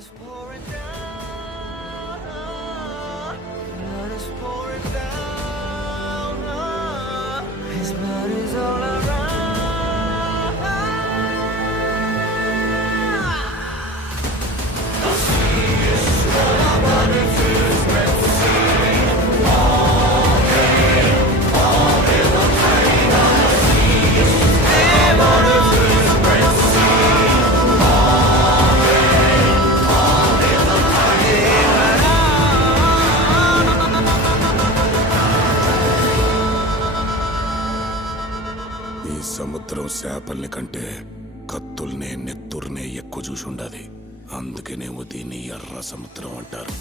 is pouring down. Blood is pouring down. His blood is all around. ఈ సముద్రం చేపల్ని కంటే కత్తుల్నే నెత్తుర్నే ఎక్కువ చూసి ఉండాలి. అందుకేనేమో దీన్ని ఎర్ర సముద్రం అంటారు.